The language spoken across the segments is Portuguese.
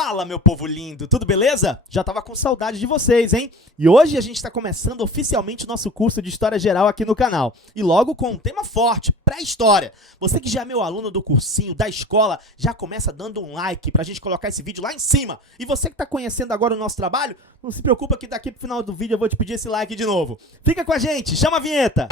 Fala, meu povo lindo, tudo beleza? Já tava com saudade de vocês, hein? E hoje a gente tá começando oficialmente o nosso curso de História Geral aqui no canal. E logo com um tema forte, pré-história. Você que já é meu aluno do cursinho, da escola, já começa dando um like pra gente colocar esse vídeo lá em cima. E você que tá conhecendo agora o nosso trabalho, não se preocupa que daqui pro final do vídeo eu vou te pedir esse like de novo. Fica com a gente, chama a vinheta!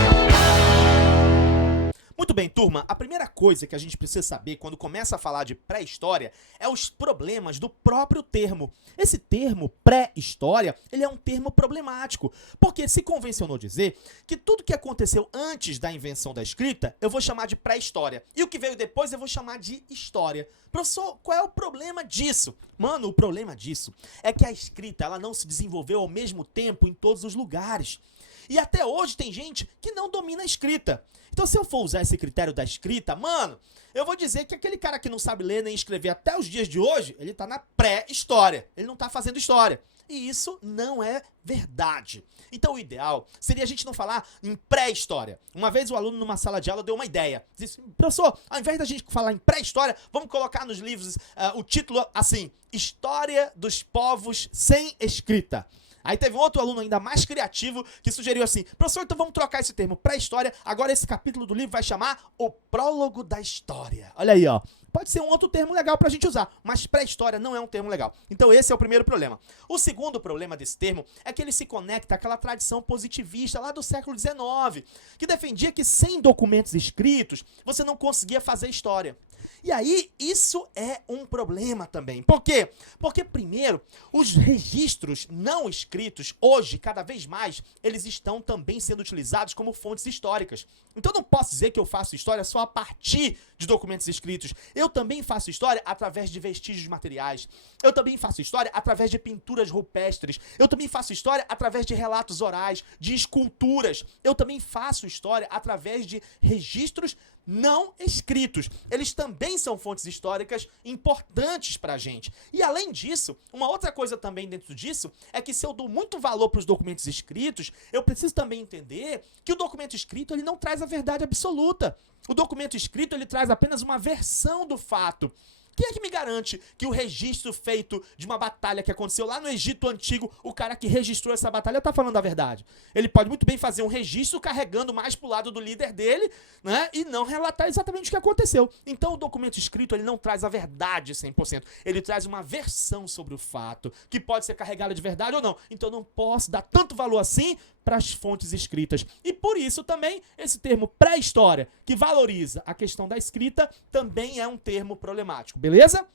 Muito bem, turma, a primeira coisa que a gente precisa saber quando começa a falar de pré-história é os problemas do próprio termo. Esse termo, pré-história, ele é um termo problemático, porque se convencionou dizer que tudo que aconteceu antes da invenção da escrita, eu vou chamar de pré-história, e o que veio depois eu vou chamar de história. Professor, qual é o problema disso? Mano, o problema disso é que a escrita ela não se desenvolveu ao mesmo tempo em todos os lugares. E até hoje tem gente que não domina a escrita. Então, se eu for usar esse critério da escrita, mano, eu vou dizer que aquele cara que não sabe ler nem escrever até os dias de hoje, ele tá na pré-história. Ele não tá fazendo história. E isso não é verdade. Então, o ideal seria a gente não falar em pré-história. Uma vez o aluno numa sala de aula deu uma ideia. Disse, professor, ao invés da gente falar em pré-história, vamos colocar nos livros o título assim, História dos Povos Sem Escrita. Aí teve um outro aluno ainda mais criativo que sugeriu assim, professor, então vamos trocar esse termo pré-história, agora esse capítulo do livro vai chamar o prólogo da história. Olha aí, ó. Pode ser um outro termo legal pra gente usar, mas pré-história não é um termo legal. Então esse é o primeiro problema. O segundo problema desse termo é que ele se conecta àquela tradição positivista lá do século XIX, que defendia que sem documentos escritos você não conseguia fazer história. E aí, isso é um problema também. Por quê? Porque, primeiro, os registros não escritos, hoje, cada vez mais, eles estão também sendo utilizados como fontes históricas. Então, não posso dizer que eu faço história só a partir de documentos escritos. Eu também faço história através de vestígios materiais. Eu também faço história através de pinturas rupestres. Eu também faço história através de relatos orais, de esculturas. Eu também faço história através de registros não escritos. Eles também são fontes históricas importantes pra gente. E além disso, uma outra coisa também dentro disso é que se eu dou muito valor para os documentos escritos, eu preciso também entender que o documento escrito ele não traz a verdade absoluta. O documento escrito ele traz apenas uma versão do fato. Quem é que me garante que o registro feito de uma batalha que aconteceu lá no Egito Antigo, o cara que registrou essa batalha tá falando a verdade? Ele pode muito bem fazer um registro carregando mais pro lado do líder dele, né, e não relatar exatamente o que aconteceu. Então o documento escrito ele não traz a verdade 100%. Ele traz uma versão sobre o fato, que pode ser carregada de verdade ou não. Então eu não posso dar tanto valor assim para as fontes escritas. E por isso também esse termo pré-história, que valoriza a questão da escrita, também é um termo problemático. Beleza?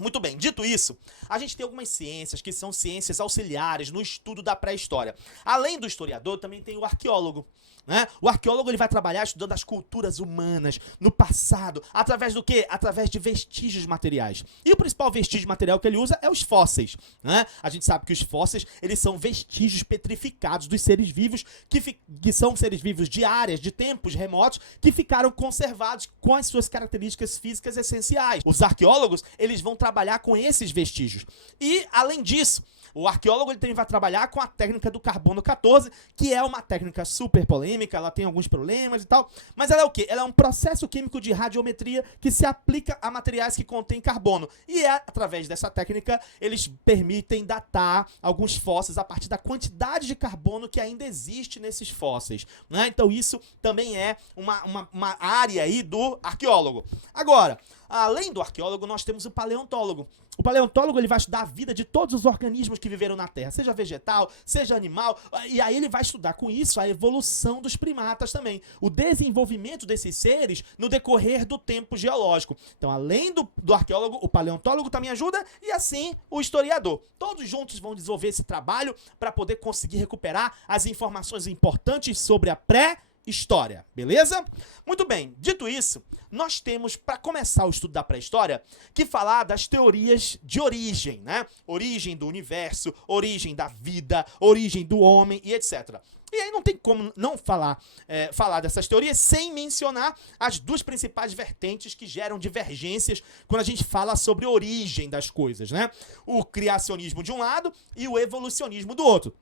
Muito bem, dito isso, a gente tem algumas ciências que são ciências auxiliares no estudo da pré-história. Além do historiador, também tem o arqueólogo. Né? O arqueólogo ele vai trabalhar estudando as culturas humanas no passado, através do quê? Através de vestígios materiais. E o principal vestígio material que ele usa é os fósseis. Né? A gente sabe que os fósseis eles são vestígios petrificados dos seres vivos, que são seres vivos de áreas, de tempos remotos, que ficaram conservados com as suas características físicas essenciais. Os arqueólogos eles vão trabalhar com esses vestígios. E, além disso, o arqueólogo ele também vai trabalhar com a técnica do carbono 14, que é uma técnica super polêmica, ela tem alguns problemas e tal, mas ela é o quê? Ela é um processo químico de radiometria que se aplica a materiais que contêm carbono. E através dessa técnica, eles permitem datar alguns fósseis a partir da quantidade de carbono que ainda existe nesses fósseis. Né? Então isso também é uma área aí do arqueólogo. Agora, além do arqueólogo, nós temos o paleontólogo. O paleontólogo ele vai estudar a vida de todos os organismos que viveram na Terra, seja vegetal, seja animal, e aí ele vai estudar com isso a evolução dos primatas também, o desenvolvimento desses seres no decorrer do tempo geológico. Então, além do arqueólogo, o paleontólogo também ajuda, e assim o historiador. Todos juntos vão desenvolver esse trabalho para poder conseguir recuperar as informações importantes sobre a pré-história, beleza? Muito bem, dito isso, nós temos, para começar o estudo da pré-história, que falar das teorias de origem, né? Origem do universo, origem da vida, origem do homem e etc. E aí não tem como não falar dessas teorias sem mencionar as duas principais vertentes que geram divergências quando a gente fala sobre a origem das coisas, né? O criacionismo de um lado e o evolucionismo do outro.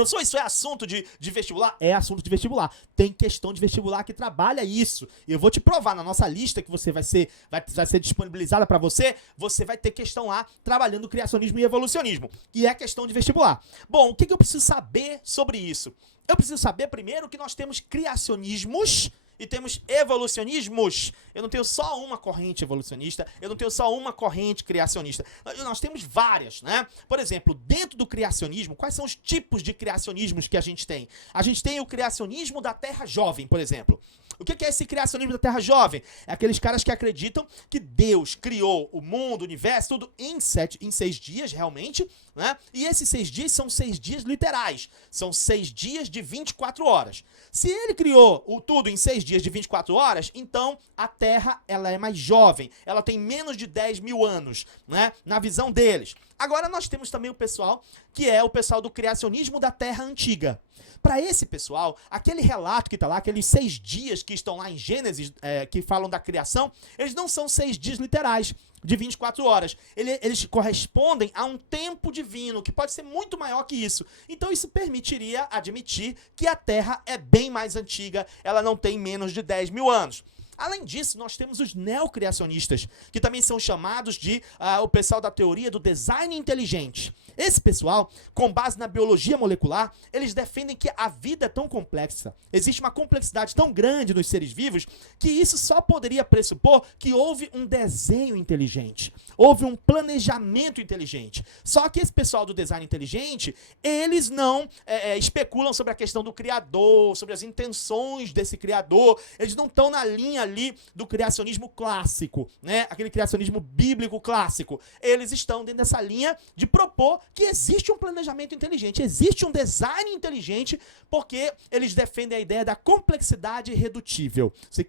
Professor, isso é assunto de vestibular? É assunto de vestibular. Tem questão de vestibular que trabalha isso. E eu vou te provar na nossa lista que vai ser disponibilizada para você. Você vai ter questão lá trabalhando criacionismo e evolucionismo. E é questão de vestibular. Bom, o que eu preciso saber sobre isso? Eu preciso saber primeiro que nós temos criacionismos e temos evolucionismos. Eu não tenho só uma corrente evolucionista, eu não tenho só uma corrente criacionista. Nós temos várias, né? Por exemplo, dentro do criacionismo, quais são os tipos de criacionismos que a gente tem? A gente tem o criacionismo da Terra Jovem, por exemplo. O que é esse criacionismo da Terra Jovem? É aqueles caras que acreditam que Deus criou o mundo, o universo, tudo em 6 dias, realmente, né? E esses 6 dias são 6 dias literais. São 6 dias de 24 horas. Se ele criou o tudo em 6 dias de 24 horas, então a Terra ela é mais jovem. Ela tem menos de 10 mil anos, né? Na visão deles. Agora nós temos também o pessoal que é o pessoal do criacionismo da Terra Antiga. Para esse pessoal, aquele relato que está lá, aqueles 6 dias que estão lá em Gênesis, que falam da criação, eles não são 6 dias literais de 24 horas. Eles correspondem a um tempo divino, que pode ser muito maior que isso. Então isso permitiria admitir que a Terra é bem mais antiga, ela não tem menos de 10 mil anos. Além disso, nós temos os neocriacionistas, que também são chamados de o pessoal da teoria do design inteligente. Esse pessoal, com base na biologia molecular, eles defendem que a vida é tão complexa, existe uma complexidade tão grande nos seres vivos, que isso só poderia pressupor que houve um desenho inteligente, houve um planejamento inteligente. Só que esse pessoal do design inteligente, eles não especulam sobre a questão do criador, sobre as intenções desse criador, eles não estão na linha ali do criacionismo clássico, né? Aquele criacionismo bíblico clássico. Eles estão dentro dessa linha de propor que existe um planejamento inteligente, existe um design inteligente, porque eles defendem a ideia da complexidade irredutível. Se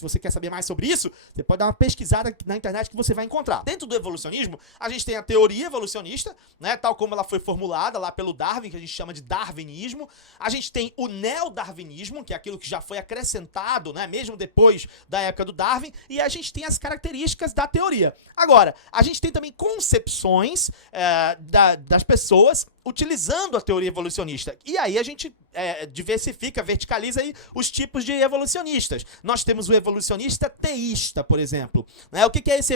você quer saber mais sobre isso, você pode dar uma pesquisada na internet que você vai encontrar. Dentro do evolucionismo, a gente tem a teoria evolucionista, né, tal como ela foi formulada lá pelo Darwin, que a gente chama de darwinismo. A gente tem o neodarwinismo, que é aquilo que já foi acrescentado, né, mesmo depois da época do Darwin, e a gente tem as características da teoria. Agora, a gente tem também concepções das pessoas utilizando a teoria evolucionista. E aí a gente diversifica, verticaliza aí os tipos de evolucionistas. Nós temos o evolucionista teísta, por exemplo. Né? O que é esse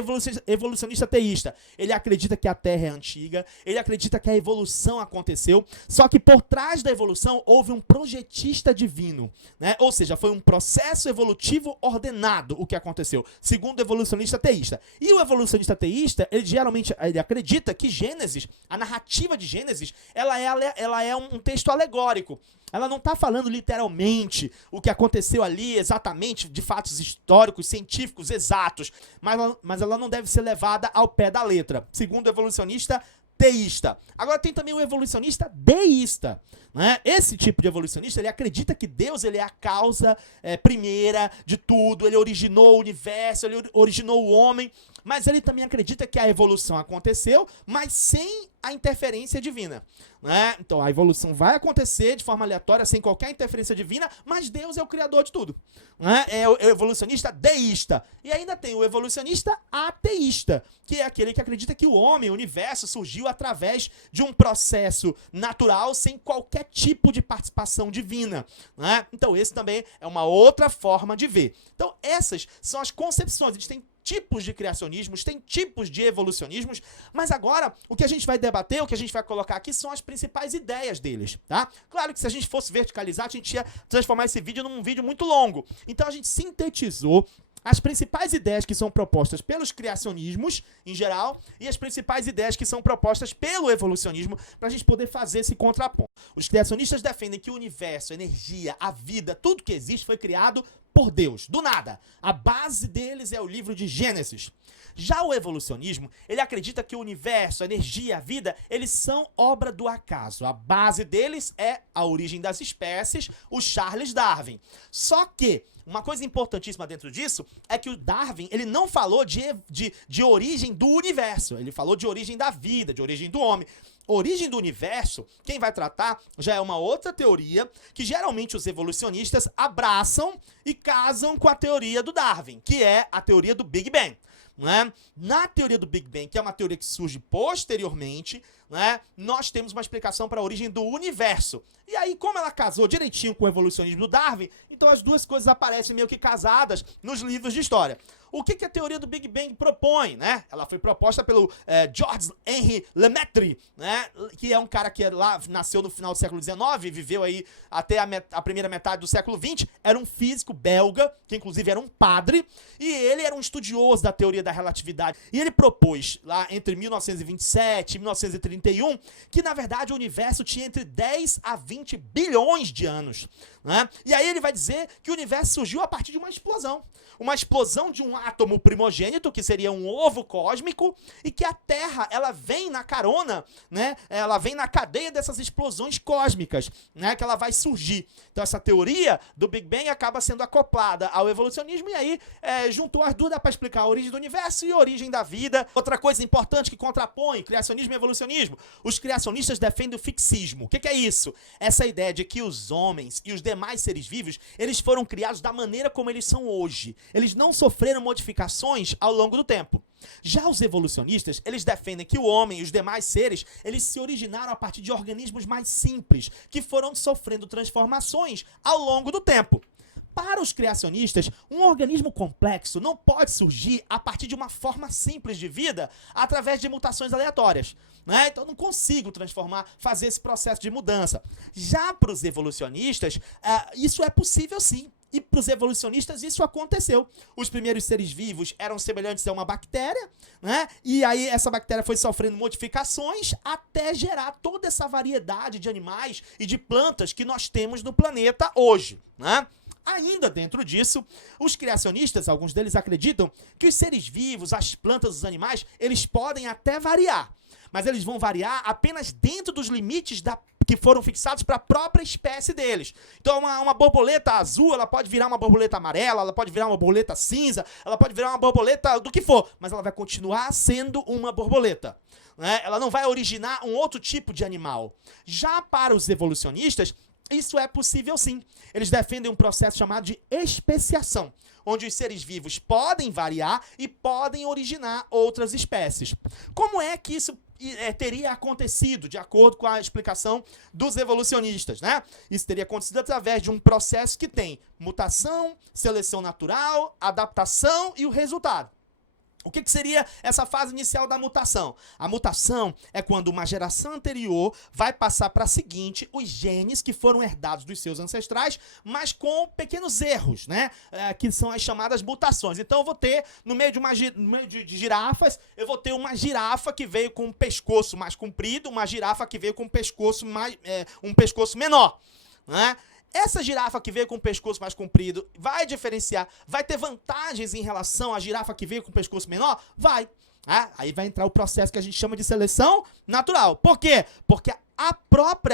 evolucionista teísta? Ele acredita que a Terra é antiga, ele acredita que a evolução aconteceu, só que por trás da evolução houve um projetista divino. Né? Ou seja, foi um processo evolutivo ordenado o que aconteceu, segundo o evolucionista teísta. E o evolucionista teísta, ele acredita que Gênesis, a narrativa de Gênesis, ela é um texto alegórico. Ela não está falando literalmente o que aconteceu ali exatamente, de fatos históricos, científicos, exatos, mas ela não deve ser levada ao pé da letra, segundo o evolucionista teísta. Agora tem também o evolucionista deísta. Né? Esse tipo de evolucionista, ele acredita que Deus ele é a causa primeira de tudo, ele originou o universo, ele originou o homem, mas ele também acredita que a evolução aconteceu, mas sem a interferência divina. Né? Então a evolução vai acontecer de forma aleatória, sem qualquer interferência divina, mas Deus é o criador de tudo. Né? É o evolucionista deísta. E ainda tem o evolucionista ateísta, que é aquele que acredita que o homem, o universo, surgiu através de um processo natural, sem qualquer tipo de participação divina. Né? Então esse também é uma outra forma de ver. Então essas são as concepções. A gente tem tipos de criacionismos, tem tipos de evolucionismos, mas agora o que a gente vai debater, o que a gente vai colocar aqui são as principais ideias deles, tá? Claro que se a gente fosse verticalizar, a gente ia transformar esse vídeo num vídeo muito longo. Então a gente sintetizou as principais ideias que são propostas pelos criacionismos, em geral, e as principais ideias que são propostas pelo evolucionismo, para a gente poder fazer esse contraponto. Os criacionistas defendem que o universo, a energia, a vida, tudo que existe foi criado por Deus, do nada. A base deles é o livro de Gênesis. Já o evolucionismo, ele acredita que o universo, a energia, a vida, eles são obra do acaso. A base deles é a origem das espécies, o Charles Darwin. Só que uma coisa importantíssima dentro disso é que o Darwin, ele não falou de origem do universo, ele falou de origem da vida, de origem do homem. Origem do universo, quem vai tratar já é uma outra teoria que geralmente os evolucionistas abraçam e casam com a teoria do Darwin, que é a teoria do Big Bang. né? Na teoria do Big Bang, que é uma teoria que surge posteriormente, né, nós temos uma explicação para a origem do universo. E aí, como ela casou direitinho com o evolucionismo do Darwin, então as duas coisas aparecem meio que casadas nos livros de história. O que a teoria do Big Bang propõe, né? Ela foi proposta pelo Georges Henri Lemaitre, né? Que é um cara que lá nasceu no final do século XIX, viveu aí até a primeira metade do século XX, era um físico belga, que inclusive era um padre, e ele era um estudioso da teoria da relatividade. E ele propôs, lá entre 1927 e 1931, que na verdade o universo tinha entre 10 a 20 bilhões de anos, né? E aí ele vai dizer que o universo surgiu a partir de uma explosão. Uma explosão de um átomo primogênito, que seria um ovo cósmico, e que a Terra, ela vem na carona, né? Ela vem na cadeia dessas explosões cósmicas, né? Que ela vai surgir. Então essa teoria do Big Bang acaba sendo acoplada ao evolucionismo, e aí juntou as duas, dá para explicar a origem do universo e a origem da vida. Outra coisa importante que contrapõe criacionismo e evolucionismo, os criacionistas defendem o fixismo. O que é isso? Essa ideia de que os homens e os demais seres vivos, eles foram criados da maneira como eles são hoje. Eles não sofreram modificações ao longo do tempo. Já os evolucionistas, eles defendem que o homem e os demais seres, eles se originaram a partir de organismos mais simples, que foram sofrendo transformações ao longo do tempo. Para os criacionistas, um organismo complexo não pode surgir a partir de uma forma simples de vida através de mutações aleatórias, né? Então não consigo fazer esse processo de mudança. Já para os evolucionistas, isso é possível sim. E para os evolucionistas isso aconteceu. Os primeiros seres vivos eram semelhantes a uma bactéria, né? E aí essa bactéria foi sofrendo modificações até gerar toda essa variedade de animais e de plantas que nós temos no planeta hoje, né? Ainda dentro disso, os criacionistas, alguns deles acreditam que os seres vivos, as plantas, os animais, eles podem até variar, mas eles vão variar apenas dentro dos limites que foram fixados para a própria espécie deles. Então uma borboleta azul, ela pode virar uma borboleta amarela, ela pode virar uma borboleta cinza, ela pode virar uma borboleta do que for, mas ela vai continuar sendo uma borboleta, né? Ela não vai originar um outro tipo de animal. Já para os evolucionistas, isso é possível sim. Eles defendem um processo chamado de especiação, onde os seres vivos podem variar e podem originar outras espécies. Como é que isso teria acontecido, de acordo com a explicação dos evolucionistas, né? Isso teria acontecido através de um processo que tem mutação, seleção natural, adaptação e o resultado. O que seria essa fase inicial da mutação? A mutação é quando uma geração anterior vai passar para a seguinte os genes que foram herdados dos seus ancestrais, mas com pequenos erros, né? Que são as chamadas mutações. Então eu vou ter, no meio de girafas, eu vou ter uma girafa que veio com um pescoço mais comprido, uma girafa que veio com um pescoço menor, né? Essa girafa que veio com o pescoço mais comprido vai diferenciar, vai ter vantagens em relação à girafa que veio com o pescoço menor? Vai. Aí vai entrar o processo que a gente chama de seleção natural. Por quê? Porque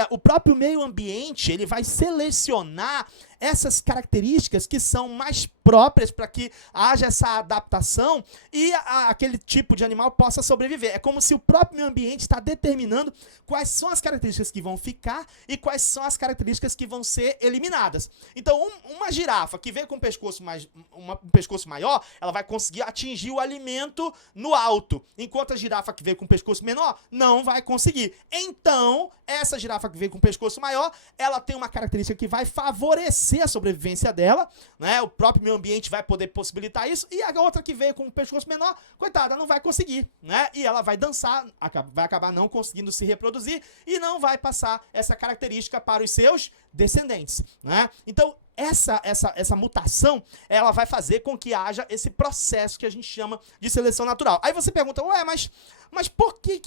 o próprio meio ambiente, ele vai selecionar essas características que são mais próprias para que haja essa adaptação e aquele tipo de animal possa sobreviver. É como se o próprio meio ambiente está determinando quais são as características que vão ficar e quais são as características que vão ser eliminadas. Então, uma girafa que veio com um pescoço maior, ela vai conseguir atingir o alimento no alto, enquanto a girafa que veio com um pescoço menor não vai conseguir. Então, essa girafa que veio com um pescoço maior, ela tem uma característica que vai favorecer a sobrevivência dela, né? O próprio meio ambiente vai poder possibilitar isso, e a outra que veio com um pescoço menor, coitada, não vai conseguir, né? E ela vai dançar, vai acabar não conseguindo se reproduzir e não vai passar essa característica para os seus descendentes, né? Então, essa mutação, ela vai fazer com que haja esse processo que a gente chama de seleção natural. Aí você pergunta, ué, mas por que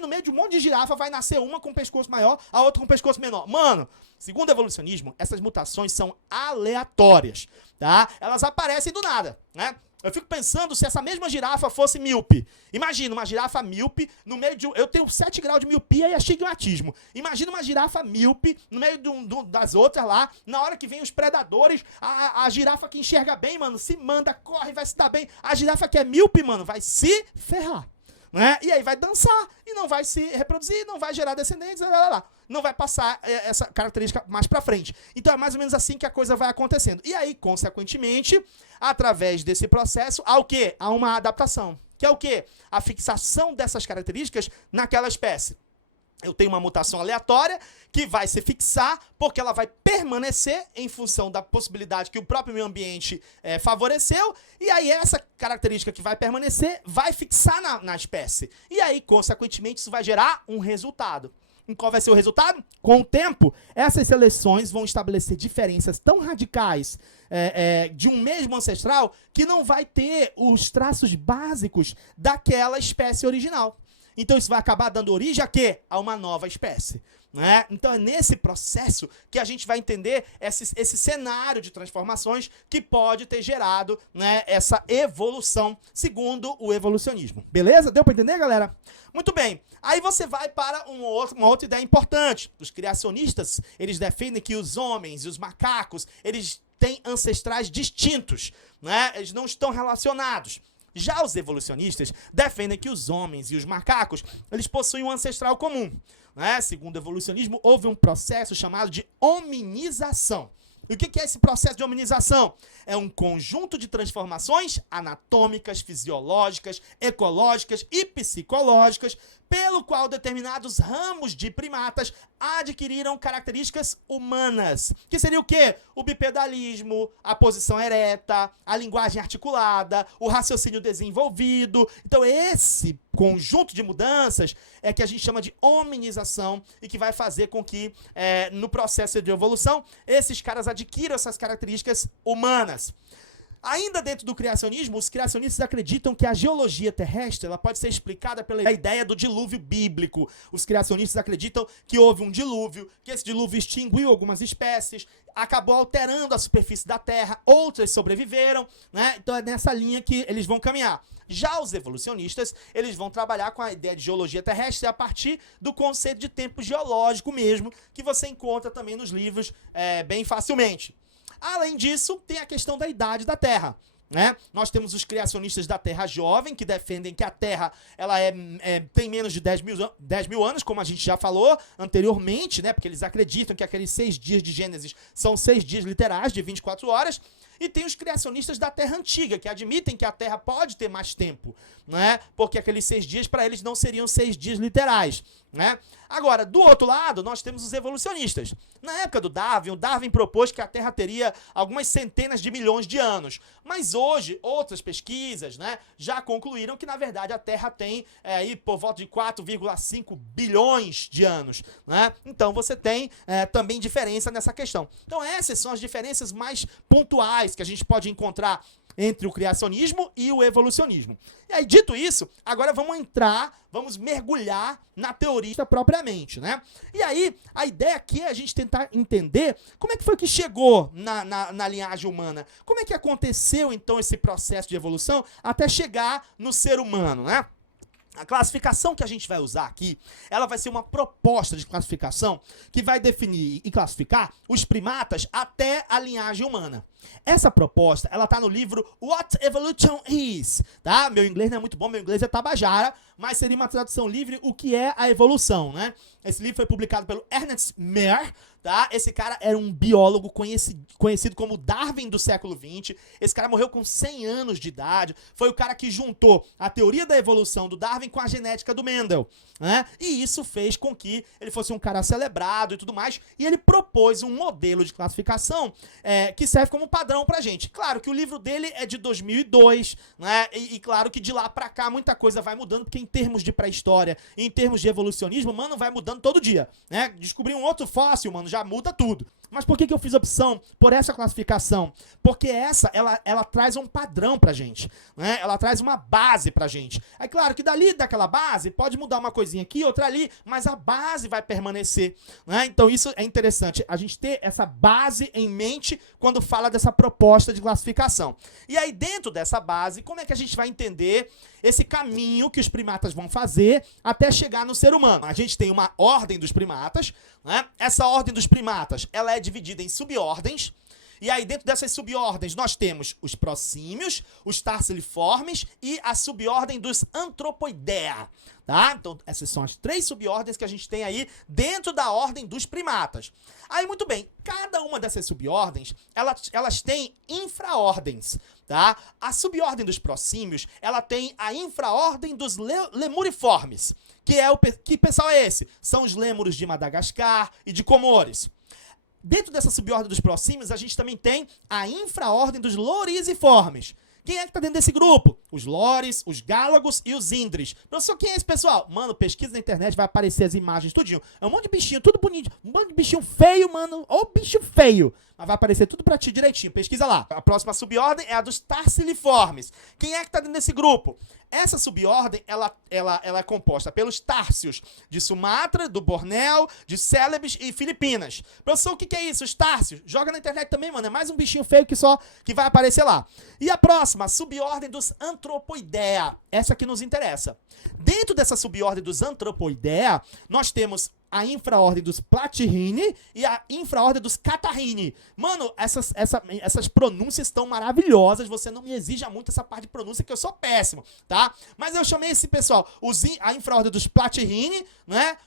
no meio de um monte de girafa vai nascer uma com pescoço maior, a outra com pescoço menor? Mano, segundo o evolucionismo, essas mutações são aleatórias, tá? Elas aparecem do nada, né? Eu fico pensando se essa mesma girafa fosse míope. Imagina uma girafa míope no meio de... Eu tenho 7 graus de miopia e astigmatismo. Imagina uma girafa míope no meio das outras lá. Na hora que vem os predadores, a girafa que enxerga bem, mano, se manda, corre, vai se dar bem. A girafa que é míope, mano, vai se ferrar. né? E aí vai dançar e não vai se reproduzir, não vai gerar descendentes, não vai passar essa característica mais para frente. Então é mais ou menos assim que a coisa vai acontecendo. E aí, consequentemente, através desse processo, há o quê? Há uma adaptação. Que é o quê? A fixação dessas características naquela espécie. Eu tenho uma mutação aleatória que vai se fixar porque ela vai permanecer em função da possibilidade que o próprio meio ambiente favoreceu, e aí essa característica que vai permanecer vai fixar na espécie. E aí, consequentemente, isso vai gerar um resultado. E qual vai ser o resultado? Com o tempo, essas seleções vão estabelecer diferenças tão radicais de um mesmo ancestral que não vai ter os traços básicos daquela espécie original. Então isso vai acabar dando origem a quê? A uma nova espécie. Né? Então é nesse processo que a gente vai entender esse cenário de transformações que pode ter gerado, né, essa evolução segundo o evolucionismo. Beleza? Deu para entender, galera? Muito bem. Aí você vai para uma outra ideia importante. Os criacionistas, eles defendem que os homens e os macacos, eles têm ancestrais distintos, né? Eles não estão relacionados. Já os evolucionistas defendem que os homens e os macacos, eles possuem um ancestral comum. Né? Segundo o evolucionismo, houve um processo chamado de hominização. E o que é esse processo de hominização? É um conjunto de transformações anatômicas, fisiológicas, ecológicas e psicológicas, pelo qual determinados ramos de primatas adquiriram características humanas. Que seria o quê? O bipedalismo, a posição ereta, a linguagem articulada, o raciocínio desenvolvido. Então esse conjunto de mudanças é que a gente chama de hominização e que vai fazer com que, no processo de evolução, esses caras adquiram essas características humanas. Ainda dentro do criacionismo, os criacionistas acreditam que a geologia terrestre ela pode ser explicada pela ideia do dilúvio bíblico. Os criacionistas acreditam que houve um dilúvio, que esse dilúvio extinguiu algumas espécies, acabou alterando a superfície da Terra, outras sobreviveram, né? Então é nessa linha que eles vão caminhar. Já os evolucionistas, eles vão trabalhar com a ideia de geologia terrestre a partir do conceito de tempo geológico mesmo, que você encontra também nos livros bem facilmente. Além disso, tem a questão da idade da Terra. Né? Nós temos os criacionistas da Terra jovem, que defendem que a Terra ela tem menos de 10 mil anos, como a gente já falou anteriormente, né? Porque eles acreditam que aqueles 6 dias de Gênesis são 6 dias literais de 24 horas. E tem os criacionistas da Terra Antiga, que admitem que a Terra pode ter mais tempo, né? Porque aqueles 6 dias, para eles, não seriam 6 dias literais. Né? Agora, do outro lado, nós temos os evolucionistas. Na época do Darwin, o Darwin propôs que a Terra teria algumas centenas de milhões de anos. Mas hoje, outras pesquisas, né, já concluíram que, na verdade, a Terra tem aí por volta de 4,5 bilhões de anos. Né? Então, você tem também diferença nessa questão. Então, essas são as diferenças mais pontuais que a gente pode encontrar entre o criacionismo e o evolucionismo. E aí, dito isso, agora vamos mergulhar na teoria propriamente, né? E aí, a ideia aqui é a gente tentar entender como é que foi que chegou na linhagem humana. Como é que aconteceu, então, esse processo de evolução até chegar no ser humano, né? A classificação que a gente vai usar aqui, ela vai ser uma proposta de classificação que vai definir e classificar os primatas até a linhagem humana. Essa proposta, ela tá no livro What Evolution Is, tá? Meu inglês não é muito bom, meu inglês é tabajara, mas seria uma tradução livre, o que é a evolução, né? Esse livro foi publicado pelo Ernest Mayr, tá? Esse cara era um biólogo conhecido como Darwin do século XX. Esse cara morreu com 100 anos de idade. Foi o cara que juntou a teoria da evolução do Darwin com a genética do Mendel, né? E isso fez com que ele fosse um cara celebrado e tudo mais. E ele propôs um modelo de classificação que serve como padrão pra gente. Claro que o livro dele é de 2002, né? E claro que de lá pra cá muita coisa vai mudando, porque em termos de pré-história, em termos de evolucionismo, mano, vai mudando todo dia, né? Descobrir um outro fóssil, mano, já muda tudo. Mas por que eu fiz opção por essa classificação? Porque ela traz um padrão pra gente, né? Ela traz uma base pra gente. É claro que daquela base, pode mudar uma coisinha aqui, outra ali, mas a base vai permanecer, né? Então isso é interessante, a gente ter essa base em mente quando fala dessa proposta de classificação. E aí dentro dessa base, como é que a gente vai entender esse caminho que os primatas vão fazer até chegar no ser humano? A gente tem uma ordem dos primatas, né? Essa ordem dos primatas, ela é dividida em subordens, E aí, dentro dessas subordens, nós temos os prosímios, os tarsiliformes e a subordem dos Anthropoidea. Tá? Então, essas são as 3 subordens que a gente tem aí dentro da ordem dos primatas. Aí, muito bem, cada uma dessas subordens, elas têm infraordens, tá? A subordem dos prosímios, ela tem a infraordem dos lemuriformes, que pessoal é esse? São os lêmuros de Madagascar e de Comores. Dentro dessa subordem dos prosímios, a gente também tem a infraordem dos lorisiformes. Quem é que tá dentro desse grupo? Os lores, os gálagos e os índres. Professor, quem é esse pessoal? Mano, pesquisa na internet, vai aparecer as imagens, tudinho. É um monte de bichinho, tudo bonito. Um monte de bichinho feio, mano. Ô, bicho feio. Mas vai aparecer tudo pra ti direitinho. Pesquisa lá. A próxima subordem é a dos tarsiliformes. Quem é que tá dentro desse grupo? Essa subordem, ela é composta pelos társios de Sumatra, do Bornéu, de Célebes e Filipinas. Professor, o que é isso? Os társios? Joga na internet também, mano. É mais um bichinho feio que vai aparecer lá. E a próxima, a subordem dos Anthropoidea. Essa que nos interessa. Dentro dessa subordem dos Anthropoidea, nós temos a infraordem dos Platyrrhini e a infraordem dos Catarrhini. Mano, essas pronúncias estão maravilhosas. Você não me exija muito essa parte de pronúncia, que eu sou péssimo, tá? Mas eu chamei esse pessoal, a infraordem dos Platyrrhini, né?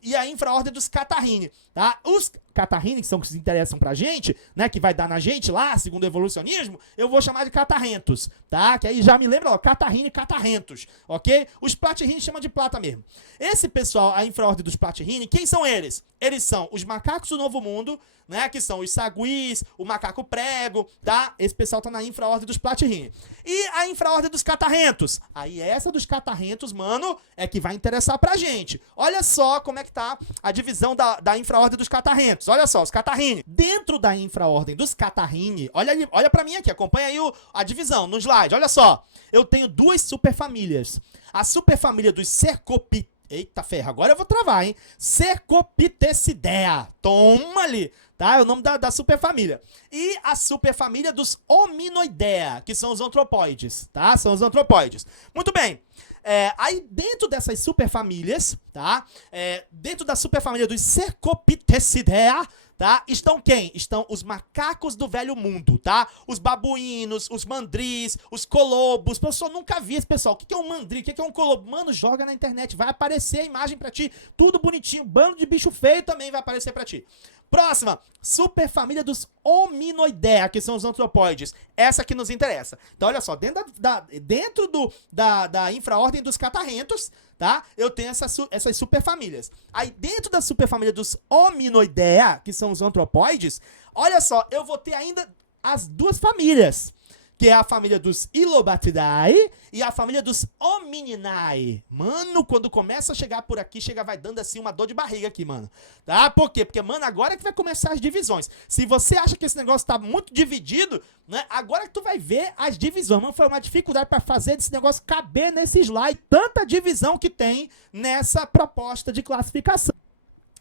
E a infraordem dos Catarrhini, tá? Os Catarrhini, que são os que se interessam pra gente, né? Que vai dar na gente lá, segundo o evolucionismo, eu vou chamar de catarrentos, tá? Que aí já me lembra, ó, Catarrhini e catarrentos, ok? Os Platyrrhini chamam de plata mesmo. Esse pessoal, a infraordem dos Platyrrhini, quem são eles? Eles são os macacos do Novo Mundo, né? Que são os saguis, o macaco prego, tá? Esse pessoal tá na infraordem dos Platyrrhini. E a infraordem dos catarrentos? Aí essa dos catarrentos, mano, é que vai interessar pra gente. Olha só como é que tá a divisão da infraordem dos catarrentos. Olha só, os catarrhini. Dentro da infraordem dos catarrhini, olha pra mim aqui, acompanha aí a divisão no slide. Olha só, eu tenho 2 superfamílias. A superfamília dos Cercopithecus. Eita ferro, agora eu vou travar, hein? Cercopithecidae. Toma ali, tá? É o nome da superfamília. E a superfamília dos Hominoidea, que são os antropóides, tá? São os antropóides. Muito bem. Aí dentro dessas superfamílias, tá? Dentro da superfamília dos Cercopithecidae, tá? Estão quem? Estão os macacos do velho mundo, tá? Os babuínos, os mandris, os colobos. Pessoal, nunca vi esse pessoal. O que é um mandri? O que é um colobo? Mano, joga na internet. Vai aparecer a imagem pra ti. Tudo bonitinho. Bando de bicho feio também vai aparecer pra ti. Próxima, superfamília dos Hominoidea, que são os antropóides. Essa que nos interessa. Então, olha só, dentro da infraordem dos catarrentos, tá? Eu tenho essas superfamílias. Aí, dentro da superfamília dos Hominoidea, que são os antropóides, olha só, eu vou ter ainda as 2 famílias, que é a família dos Ilobatidae e a família dos Homininae. Mano, quando começa a chegar por aqui, vai dando assim uma dor de barriga aqui, mano. Tá? Por quê? Porque, mano, agora é que vai começar as divisões. Se você acha que esse negócio tá muito dividido, né? Agora que tu vai ver as divisões. Mano, foi uma dificuldade pra fazer desse negócio caber nesse slide. Tanta divisão que tem nessa proposta de classificação.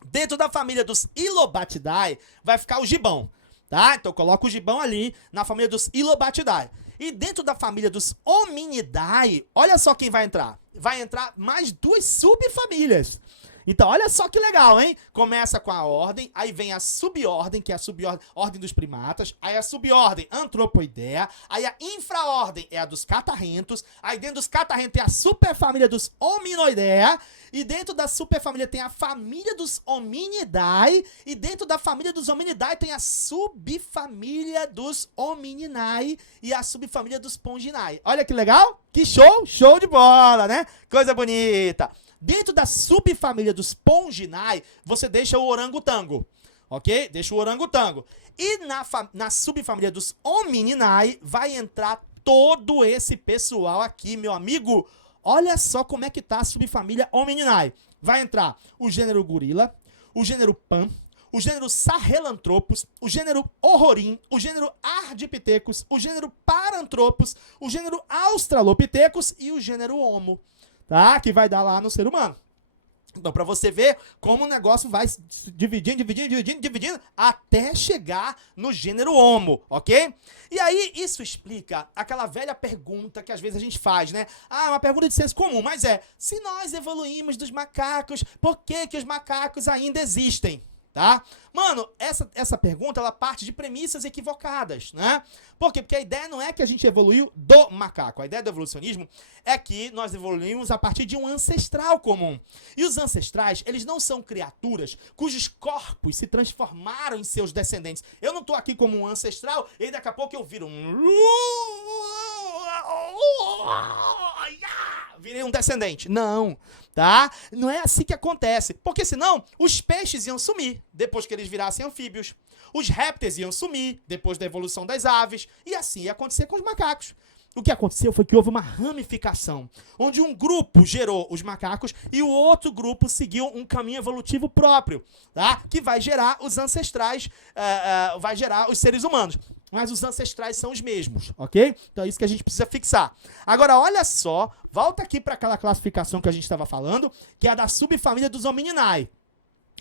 Dentro da família dos Ilobatidae vai ficar o gibão. Tá? Então coloca o gibão ali na família dos Ilobatidae. E dentro da família dos Hominidae, olha só quem vai entrar. Vai entrar mais 2 subfamílias. Então, olha só que legal, hein? Começa com a ordem, aí vem a subordem, que é a ordem dos primatas, aí a subordem Anthropoidea, aí a infraordem é a dos catarrentos, aí dentro dos catarrentos tem a superfamília dos Hominoidea, e dentro da superfamília tem a família dos Hominidae, e dentro da família dos Hominidae tem a subfamília dos Homininae e a subfamília dos Ponginae. Olha que legal? Que show! Show de bola, né? Coisa bonita! Dentro da subfamília dos Ponginae, você deixa o orangotango, ok? Deixa o orangotango. E na subfamília dos Homininae vai entrar todo esse pessoal aqui, meu amigo. Olha só como é que tá a subfamília Homininae. Vai entrar o gênero gorila, o gênero Pan, o gênero Sahelanthropus, o gênero Horrorim, o gênero Ardipithecus, o gênero Paranthropus, o gênero Australopithecus e o gênero Homo. Tá? Que vai dar lá no ser humano. Então, pra você ver como o negócio vai se dividindo, até chegar no gênero Homo, ok? E aí, isso explica aquela velha pergunta que às vezes a gente faz, né? Ah, uma pergunta de senso comum, mas se nós evoluímos dos macacos, por que os macacos ainda existem? tá? Mano, essa pergunta, ela parte de premissas equivocadas, né? Por quê? Porque a ideia não é que a gente evoluiu do macaco. A ideia do evolucionismo é que nós evoluímos a partir de um ancestral comum. E os ancestrais, eles não são criaturas cujos corpos se transformaram em seus descendentes. Eu não tô aqui como um ancestral e daqui a pouco eu viro um... virei um descendente. Não, tá? Não é assim que acontece. Porque senão, os peixes iam sumir depois que eles virassem anfíbios. Os répteis iam sumir depois da evolução das aves. E assim ia acontecer com os macacos. O que aconteceu foi que houve uma ramificação, onde um grupo gerou os macacos e o outro grupo seguiu um caminho evolutivo próprio, tá? Que vai gerar os ancestrais, vai gerar os seres humanos. Mas os ancestrais são os mesmos, ok? Então é isso que a gente precisa fixar. Agora, olha só, volta aqui para aquela classificação que a gente estava falando, que é a da subfamília dos Homininae.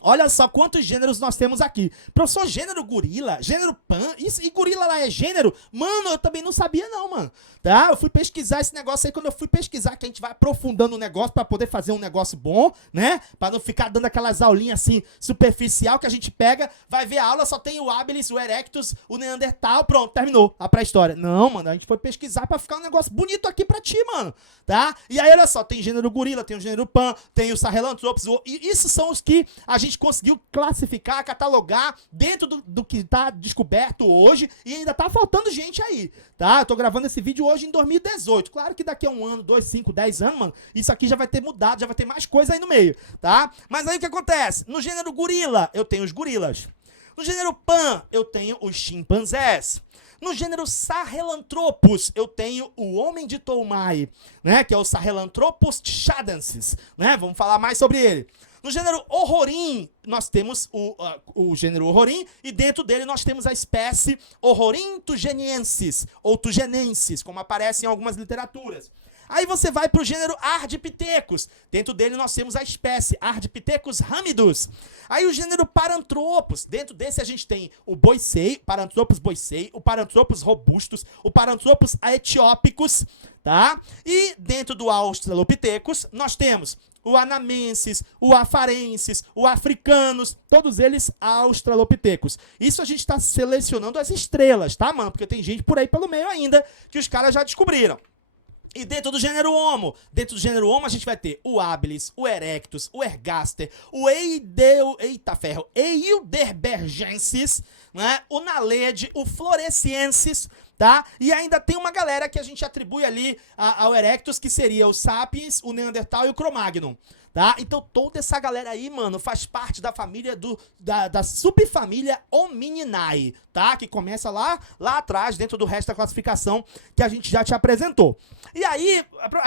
Olha só quantos gêneros nós temos aqui. Professor, gênero gorila, gênero pan, e gorila lá é gênero? Mano, eu também não sabia não, mano. Tá? Eu fui pesquisar esse negócio aí, quando eu fui pesquisar, que a gente vai aprofundando o negócio pra poder fazer um negócio bom, né? Pra não ficar dando aquelas aulinhas assim, superficial, que a gente pega, vai ver a aula, só tem o habilis, o erectus, o neandertal, pronto, terminou a pré-história. Não, mano, a gente foi pesquisar pra ficar um negócio bonito aqui pra ti, mano. Tá? E aí, olha só, tem gênero gorila, tem o gênero pan, tem o Sahelanthropus, e isso são os que a gente conseguiu classificar, catalogar dentro do que está descoberto hoje e ainda tá faltando gente aí, tá? Eu tô gravando esse vídeo hoje em 2018. Claro que daqui a 1 ano, 2, 5, 10 anos, mano, isso aqui já vai ter mudado, já vai ter mais coisa aí no meio, tá? Mas aí o que acontece? No gênero gorila, eu tenho os gorilas. No gênero pan, eu tenho os chimpanzés. No gênero Sahelanthropus, eu tenho o homem de Toumai, né? Que é o Sahelanthropus tschadensis, né? Vamos falar mais sobre ele. No gênero Horrorim, nós temos o gênero Horrorim e dentro dele nós temos a espécie Horrorim tugeniensis, ou tugenensis, como aparece em algumas literaturas. Aí você vai para o gênero Ardipithecus. Dentro dele nós temos a espécie Ardipithecus ramidus. Aí o gênero Paranthropus. Dentro desse a gente tem o boicei, Paranthropus boicei, o Paranthropus robustus, o Paranthropus aetiopicus, tá? E dentro do Australopithecus nós temos o anamensis, o afarensis, o africanus, todos eles australopithecus. Isso a gente está selecionando as estrelas, tá, mano? Porque tem gente por aí pelo meio ainda que os caras já descobriram. E dentro do gênero Homo, a gente vai ter o habilis, o erectus, o ergaster, o Heidelbergensis, né? O nalede, o floresiensis, tá? E ainda tem uma galera que a gente atribui ali ao erectus, que seria o sapiens, o neandertal e o cro-magnon. Tá? Então toda essa galera aí, mano, faz parte da família da subfamília Homininae, tá? Que começa lá atrás, dentro do resto da classificação que a gente já te apresentou. E aí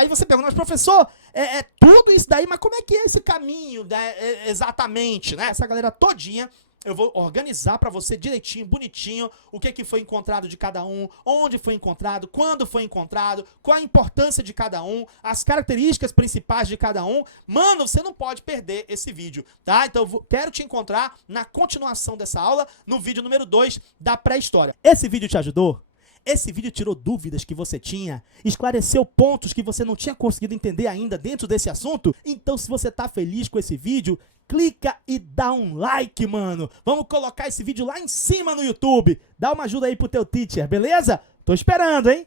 você pergunta, mas professor, é tudo isso daí, mas como é que é esse caminho, né, exatamente, né? Essa galera todinha, eu vou organizar para você direitinho, bonitinho, o que foi encontrado de cada um, onde foi encontrado, quando foi encontrado, qual a importância de cada um, as características principais de cada um. Mano, você não pode perder esse vídeo, tá? Então eu quero te encontrar na continuação dessa aula, no vídeo número 2 da pré-história. Esse vídeo te ajudou? Esse vídeo tirou dúvidas que você tinha? Esclareceu pontos que você não tinha conseguido entender ainda dentro desse assunto? Então, se você tá feliz com esse vídeo, clica e dá um like, mano. Vamos colocar esse vídeo lá em cima no YouTube. Dá uma ajuda aí pro teu teacher, beleza? Tô esperando, hein?